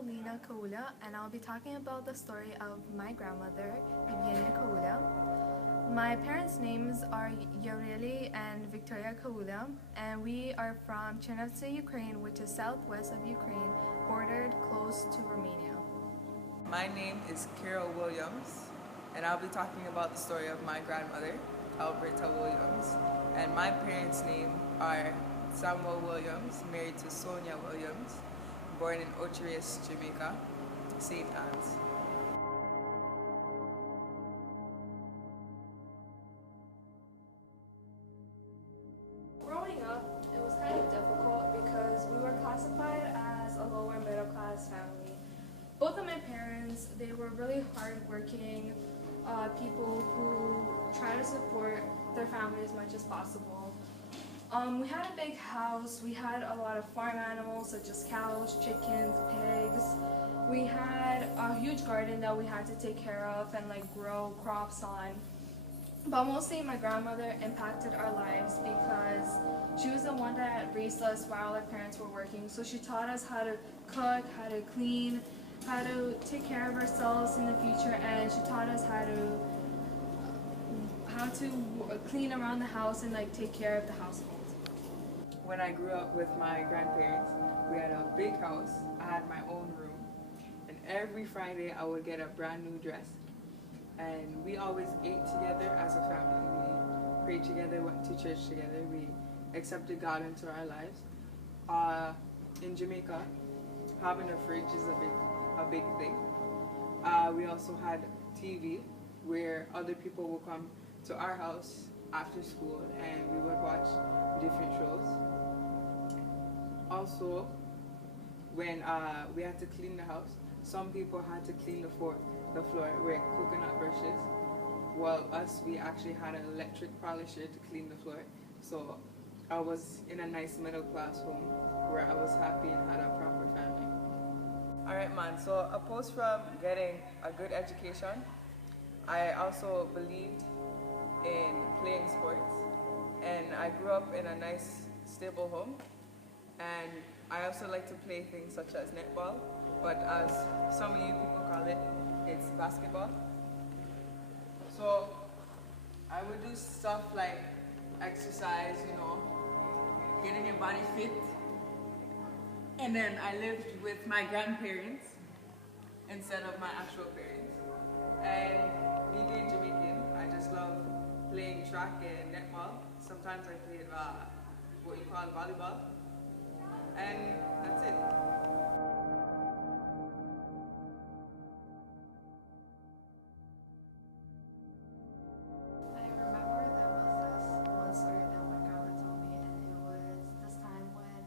Alina Kaula, and I'll be talking about the story of my grandmother, Evgenia Kaula. My parents' names are Yareli and Victoria Kaula, and we are from Chernivtsi, Ukraine, which is southwest of Ukraine, bordered close to Romania. My name is Carol Williams, and I'll be talking about the story of my grandmother, Alberta Williams, and my parents' names are Samuel Williams, married to Sonia Williams, born in Ochiris, Jamaica, St. Anne's. Growing up, it was kind of difficult because we were classified as a lower middle class family. Both of my parents, they were really hardworking people who try to support their family as much as possible. We had a big house. We had a lot of farm animals such as cows, chickens, pigs. We had a huge garden that we had to take care of and grow crops on. But mostly my grandmother impacted our lives because she was the one that raised us while our parents were working. So she taught us how to cook, how to clean, how to take care of ourselves in the future, and she taught us how to clean around the house and take care of the household. When I grew up with my grandparents, we had a big house. I had my own room, and every Friday I would get a brand new dress. And we always ate together as a family. We prayed together, went to church together. We accepted God into our lives. In Jamaica, having a fridge is a big thing. We also had TV where other people would come to our house after school and we would watch different shows. Also, when we had to clean the house, some people had to clean the floor with coconut brushes, while us, we actually had an electric polisher to clean the floor. So I was in a nice middle class home where I was happy and had a proper family. Alright man, so opposed from getting a good education, I also believed in playing sports, and I grew up in a nice stable home, and I also like to play things such as netball, but as some of you people call it, it's basketball. So I would do stuff like exercise, getting your body fit. And then I lived with my grandparents instead of my actual parents. And me being Jamaican, I just love playing track and netball. Sometimes I played what you call volleyball. And that's it. I remember there was this one story that my grandma told me, and it was this time when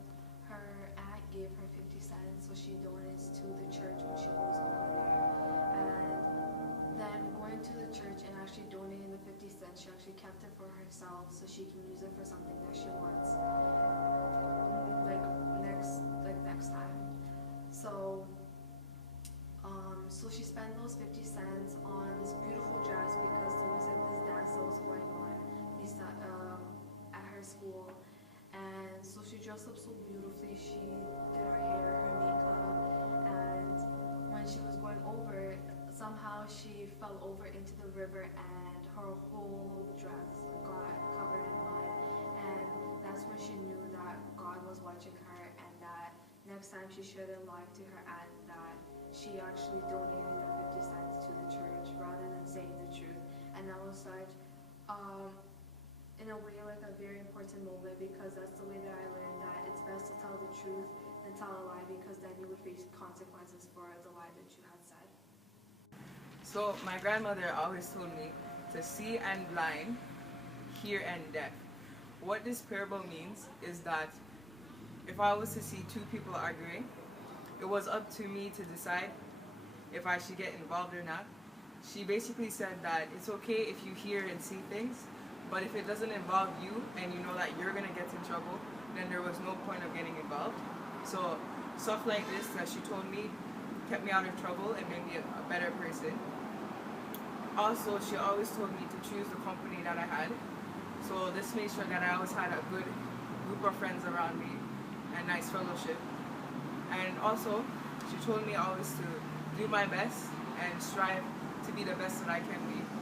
her aunt gave her 50 cents, so she donates to the church when she goes over there. And then going to the church and actually donating the 50 cents, she actually kept it for herself so she can use it for something that she wants, next time. So she spent those 50 cents on this beautiful dress because there was this dance that was going on at her school, and so she dressed up so beautifully. She did her hair, her makeup, and when she was going over, somehow she fell over into the river and her whole dress got covered in mud, and that's when she knew that God was watching her, and that next time she shouldn't lie to her aunt that she actually donated the 50 cents to the church rather than saying the truth. And that was such, in a way, a very important moment, because that's the way that I learned that it's best to tell the truth than tell a lie, because then you would face consequences for the lie that you had said. So my grandmother always told me to see and blind, hear and deaf. What this parable means is that if I was to see two people arguing, it was up to me to decide if I should get involved or not. She basically said that it's okay if you hear and see things, but if it doesn't involve you and you know that you're gonna get in trouble, then there was no point of getting involved. So stuff like this that she told me kept me out of trouble and made me a better person. Also, she always told me to choose the company that I had. So this made sure that I always had a good group of friends around me and nice fellowship. And also, She told me always to do my best and strive to be the best that I can be.